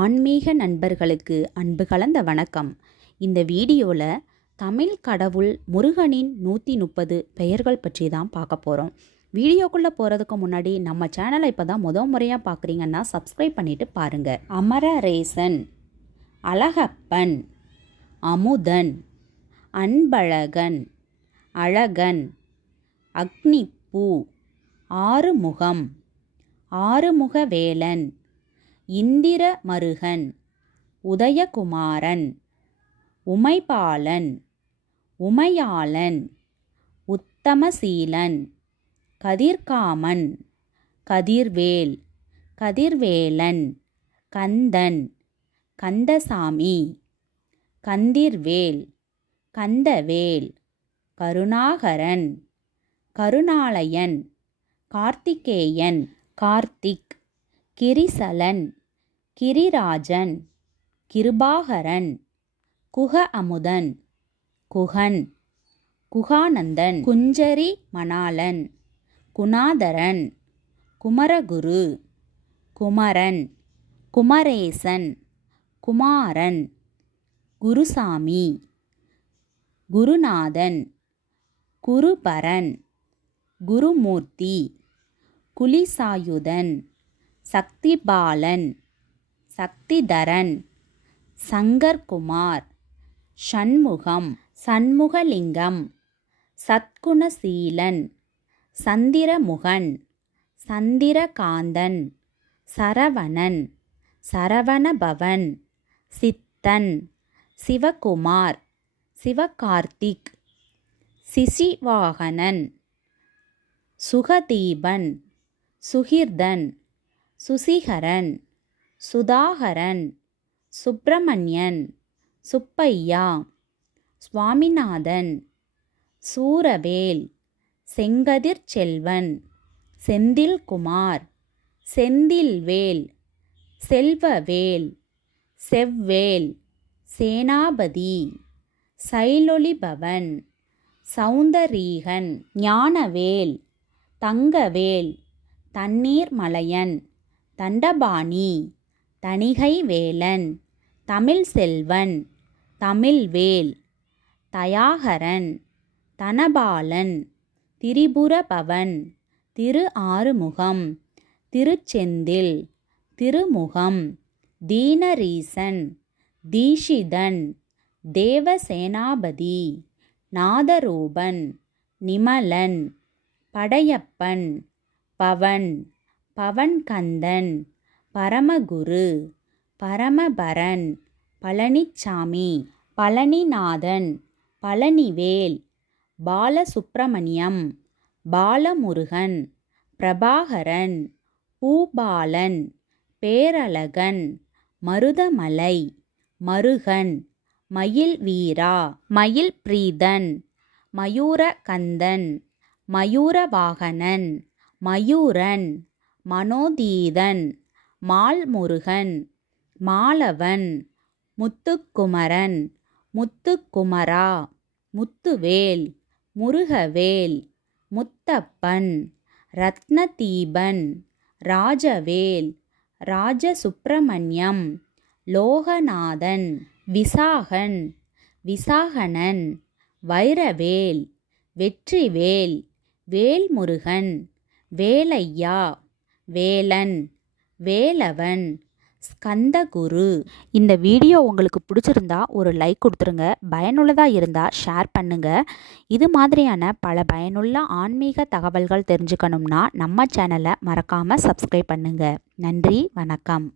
ஆன்மீக நண்பர்களுக்கு அன்பு கலந்த வணக்கம். இந்த வீடியோவில் தமிழ் கடவுள் முருகனின் 130 பெயர்கள் பற்றி தான் பார்க்க போகிறோம். வீடியோக்குள்ளே போகிறதுக்கு முன்னாடி நம்ம சேனலை இப்போ தான் முறையாக பார்க்குறீங்கன்னா சப்ஸ்கிரைப் பண்ணிவிட்டு பாருங்கள். அமரரேசன், அழகப்பன், அமுதன், அன்பழகன், அழகன், அக்னிப்பூ, ஆறுமுகம், ஆறுமுகவேலன், இந்திர மருகன், உதயகுமாரன், உமைபாலன், உமையாளன், உத்தமசீலன், கதிர்காமன், கதிர்வேல், கதிர்வேலன், கந்தன், கந்தசாமி, கந்திர்வேல், கந்தவேல், கருணாகரன், கருணாலயன், கார்த்திகேயன், கார்த்திக், கிரிசலன், கிரிராஜன், கிருபாகரன், குக அமுதன், குகன், குகானந்தன், குஞ்சரி மணாளன், குணாதரன், குமரகுரு, குமரன், குமரேசன், குமாரன், குருசாமி, குருநாதன், குருபரன், குருமூர்த்தி, குலிசாயுதன், சக்திபாலன், சக்திதரன், சங்கர்குமார், ஷண்முகம், சண்முகலிங்கம், சத்குணசீலன், சந்திரமுகன், சந்திரகாந்தன், சரவணன், சரவணபவன், சித்தன், சிவகுமார், சிவகார்த்திக், சிசிவாகனன், சுகதீபன், சுகிர்தன், சுசிகரன், சுதாகரன், சுப்பிரமணியன், சுப்பையா, சுவாமிநாதன், சூரவேல், செங்கதிர் செல்வன், செந்தில்குமார், செந்தில்வேல், செல்வவேல், செவ்வேல், சேனாபதி, சைலொளிபவன், சௌந்தரீகன், ஞானவேல், தங்கவேல், தண்ணீர்மலையன், தண்டபாணி, தணிகைவேலன், தமிழ் செல்வன், தமிழ்வேல், தயாகரன், தனபாலன், திரிபுரபவன், திரு ஆறுமுகம், திருச்செந்தில், திருமுகம், தீனரீசன், தீஷிதன், தேவசேனாபதி, நாதரூபன், நிமலன், படையப்பன், பவன், பவன்கந்தன், பரமகுரு, பரமபரன், பழனிச்சாமி, பழனிநாதன், பழனிவேல், பாலசுப்பிரமணியம், பாலமுருகன், பிரபாகரன், பூபாலன், பேரழகன், மருதமலை, மருகன், மயில்வீரா, மயில்பிரீதன், மயூரகந்தன், மயூரவாகனன், மயூரன், மனோதீதன், மால்முருகன், மாலவன், முத்துக்குமரன், முத்துக்குமரா, முத்துவேல், முருகவேல், முத்தப்பன், ரத்னதீபன், ராஜவேல், ராஜசுப்பிரமணியம், லோகநாதன், விசாகன், விசாகனன், வைரவேல், வெற்றிவேல், வேல்முருகன், வேலையா, வேலன், வேலவன், ஸ்கந்தகுரு. இந்த வீடியோ உங்களுக்கு பிடிச்சிருந்தா ஒரு லைக் கொடுத்துருங்க. பயனுள்ளதாக இருந்தால் ஷேர் பண்ணுங்கள். இது மாதிரியான பல பயனுள்ள ஆன்மீக தகவல்கள் தெரிஞ்சுக்கணும்னா நம்ம சேனலை மறக்காமல் சப்ஸ்கிரைப் பண்ணுங்கள். நன்றி, வணக்கம்.